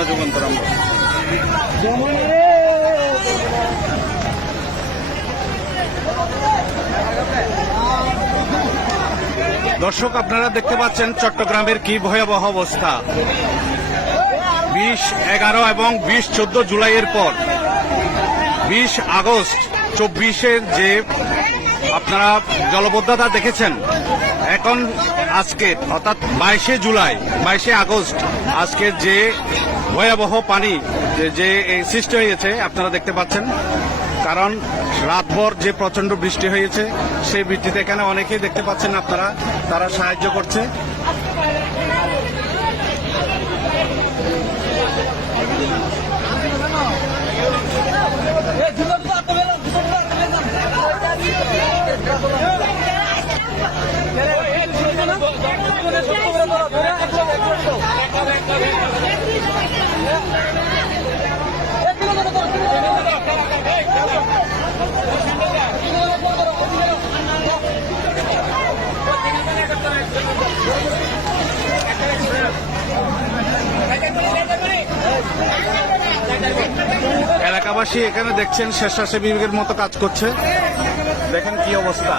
বন্যা যুগান্তর আমরা। দর্শক, আপনারা দেখতে পাচ্ছেন চট্টগ্রামের কি ভয়াবহ অবস্থা। 20, 11 এবং 20, 14 জুলাইয়ের পর 20 আগস্ট 24-এর যে আপনারা জলবদ্ধতা দেখেছেন, এখন আজকে অর্থাৎ 22শে জুলাই, 22শে আগস্ট আজকের যে ভয়াবহ পানি যে সৃষ্টি হয়েছে আপনারা দেখতে পাচ্ছেন। কারণ রাতভর যে প্রচন্ড বৃষ্টি হয়েছে, সেই বৃষ্টিতে এখানে অনেকেই দেখতে পাচ্ছেন আপনারা, তারা সাহায্য করছে। এলাকাবাসী এখানে দেখছেন স্বেচ্ছাসেবীদের মতো কাজ করছে। দেখেন কি অবস্থা।